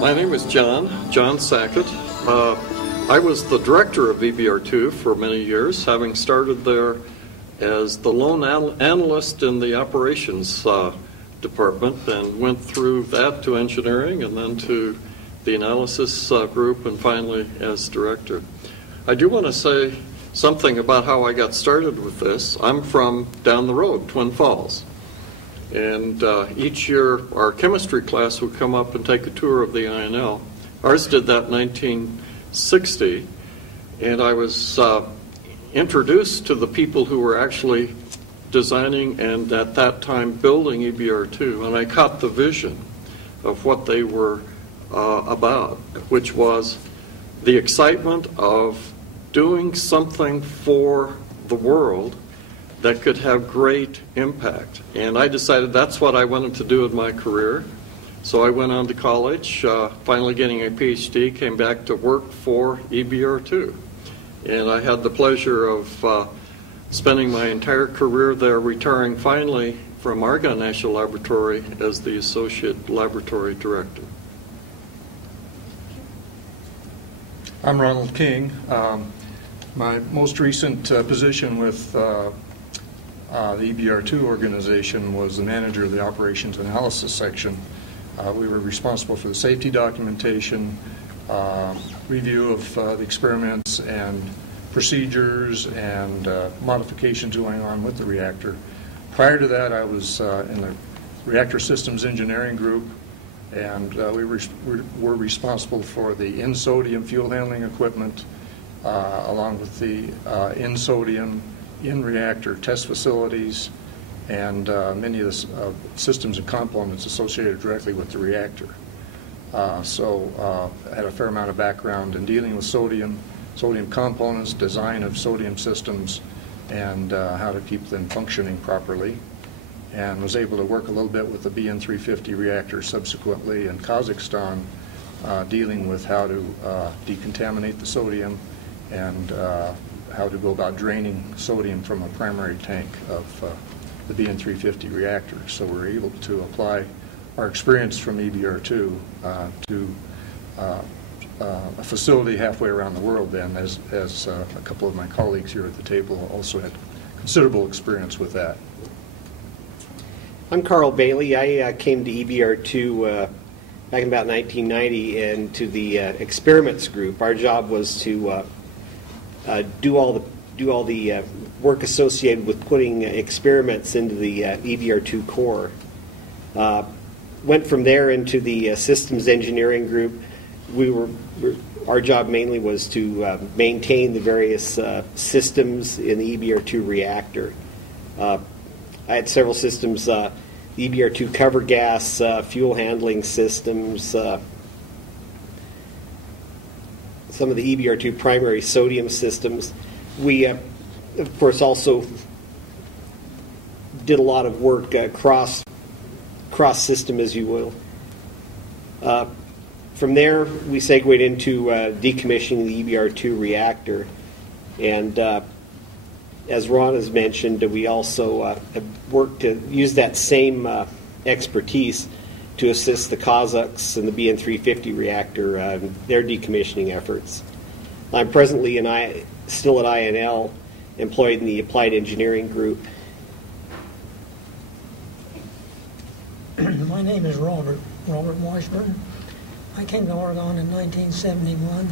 My name is John Sackett. I was the director of EBR-ll for many years, having started there as the lone analyst in the operations department, and went through that to engineering and then to the analysis group, and finally as director. I do want to say something about how I got started with this. I'm from down the road, Twin Falls. And each year our chemistry class would come up and take a tour of the INL. Ours did that in 1960, and I was introduced to the people who were actually designing and at that time building EBR-ll, and I caught the vision of what they were about, which was the excitement of doing something for the world that could have great impact. And I decided that's what I wanted to do in my career. So I went on to college, finally getting a PhD, came back to work for EBR-ll. And I had the pleasure of spending my entire career there, retiring finally from Argonne National Laboratory as the Associate Laboratory Director. I'm Ronald King. My most recent position with the EBR-ll organization was the manager of the operations analysis section. We were responsible for the safety documentation, review of the experiments and procedures and modifications going on with the reactor. Prior to that, I was in the reactor systems engineering group, and we were responsible for the in-sodium fuel handling equipment, along with the in-sodium in-reactor test facilities, and many of the systems and components associated directly with the reactor. So I had a fair amount of background in dealing with sodium components, design of sodium systems, and how to keep them functioning properly, and was able to work a little bit with the BN-350 reactor subsequently in Kazakhstan, dealing with how to decontaminate the sodium and how to go about draining sodium from a primary tank of the BN-350 reactor. So we're able to apply our experience from EBR-ll to a facility halfway around the world then, as a couple of my colleagues here at the table also had considerable experience with that. I'm Carl Bailey. I came to EBR-ll back in about 1990 and to the experiments group. Our job was to do all the work associated with putting experiments into the EBR-ll core. Went from there into the systems engineering group. Our job mainly was to maintain the various systems in the EBR-ll reactor. I had several systems, the EBR-ll cover gas, fuel handling systems, some of the EBR-ll primary sodium systems. We, of course, also did a lot of work cross-system, as you will. From there, we segued into decommissioning the EBR-ll reactor. And as Ron has mentioned, we also have worked to use that same expertise to assist the Kazakhs and the BN-350 reactor in their decommissioning efforts. I'm presently still at INL, employed in the Applied Engineering Group. My name is Robert Washburn. I came to Oregon in 1971,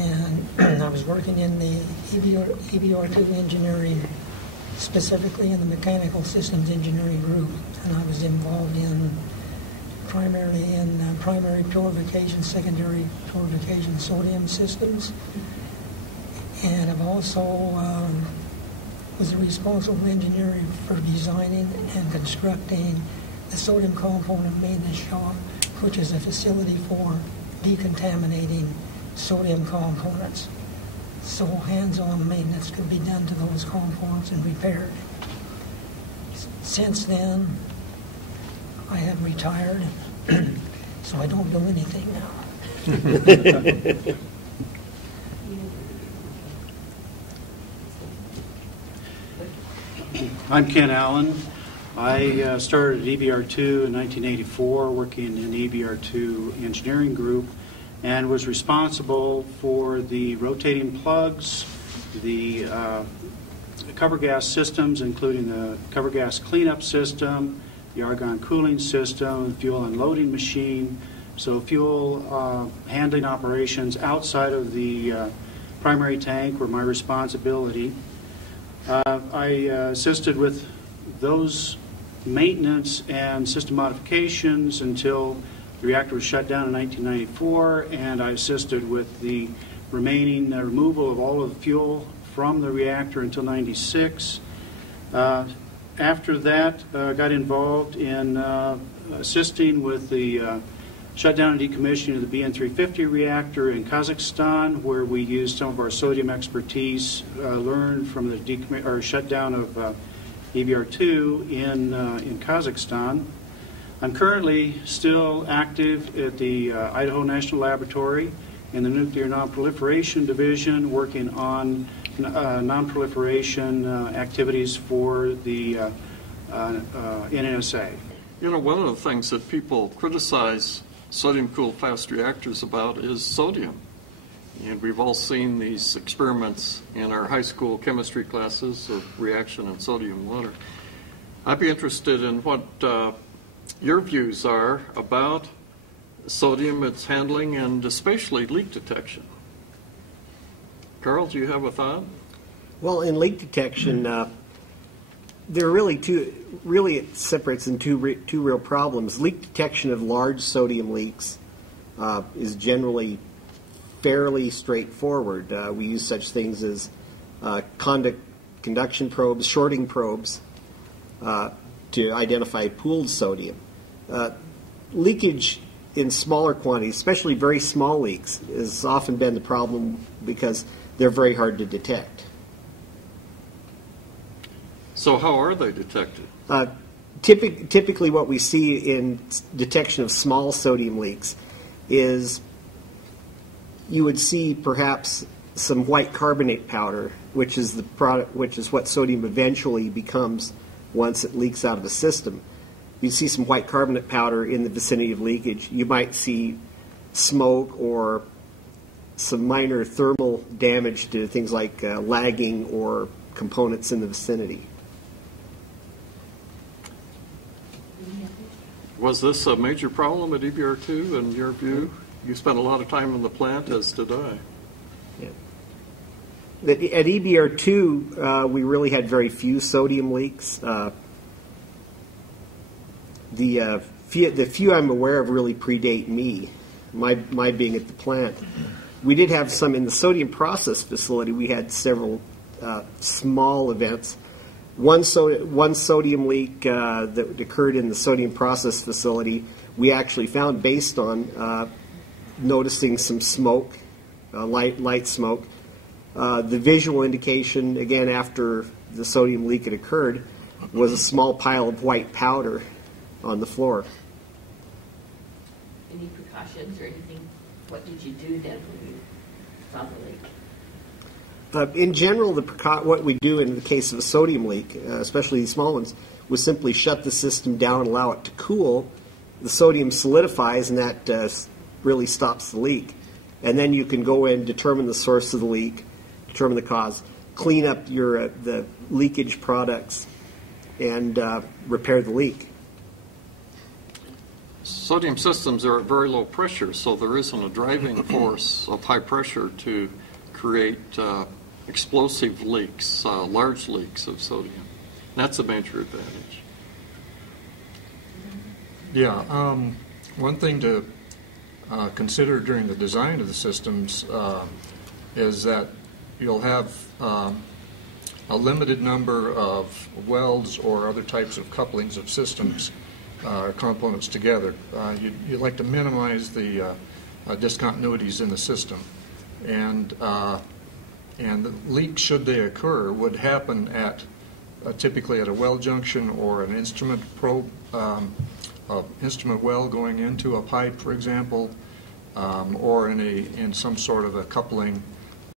and I was working in the EBR-ll engineering, specifically in the mechanical systems engineering group, and I was involved primarily in primary purification, secondary purification sodium systems, and I've also was responsible for engineering for designing and constructing the sodium component maintenance shop, which is a facility for decontaminating sodium components, so hands-on maintenance could be done to those components and repaired. Since then, I have retired, so I don't do anything now. I'm Ken Allen. I started at EBR-ll in 1984, working in the EBR-ll engineering group, and was responsible for the rotating plugs, the cover gas systems, including the cover gas cleanup system, the argon cooling system, the fuel unloading machine. So fuel handling operations outside of the primary tank were my responsibility. I assisted with those maintenance and system modifications until the reactor was shut down in 1994, and I assisted with the remaining removal of all of the fuel from the reactor until 96. After that, I got involved in assisting with the shutdown and decommissioning of the BN-350 reactor in Kazakhstan, where we used some of our sodium expertise learned from the shutdown of EBR-ll in Kazakhstan. I'm currently still active at the Idaho National Laboratory in the Nuclear Nonproliferation Division, working on nonproliferation activities for the NNSA. You know, one of the things that people criticize sodium-cooled fast reactors about is sodium. And we've all seen these experiments in our high school chemistry classes of reaction in sodium water. I'd be interested in what your views are about sodium, its handling, and especially leak detection. Carl, do you have a thought? Well, in leak detection, there are really it separates in two real problems. Leak detection of large sodium leaks is generally fairly straightforward. We use such things as conduction probes, shorting probes to identify pooled sodium. Leakage in smaller quantities, especially very small leaks, has often been the problem because they're very hard to detect. So how are they detected? Typically what we see in detection of small sodium leaks is you would see perhaps some white carbonate powder, which is the product, which is what sodium eventually becomes once it leaks out of the system. You see some white carbonate powder in the vicinity of leakage. You might see smoke or some minor thermal damage to things like lagging or components in the vicinity. Was this a major problem at EBR-ll in your view? You spent a lot of time in the plant, as did I. Yeah. At EBR-ll, we really had very few sodium leaks. The few I'm aware of really predate me, my being at the plant. We did have some in the sodium process facility. We had several small events. One sodium leak that occurred in the sodium process facility, we actually found based on noticing some smoke, light smoke. The visual indication, again, after the sodium leak had occurred, was a small pile of white powder on the floor. Any precautions or anything? What did you do then when you saw the leak? In general, what we do in the case of a sodium leak, especially these small ones, was simply shut the system down and allow it to cool. The sodium solidifies, and that really stops the leak. And then you can go in, determine the source of the leak, determine the cause, clean up the leakage products, and repair the leak. Sodium systems are at very low pressure, so there isn't a driving force of high pressure to create explosive leaks, large leaks of sodium. That's a major advantage. Yeah, one thing to consider during the design of the systems is that you'll have a limited number of welds or other types of couplings of systems or components together. You'd like to minimize the discontinuities in the system. And the leaks, should they occur, would happen at typically at a weld junction or an instrument probe, instrument well going into a pipe, for example, or in some sort of a coupling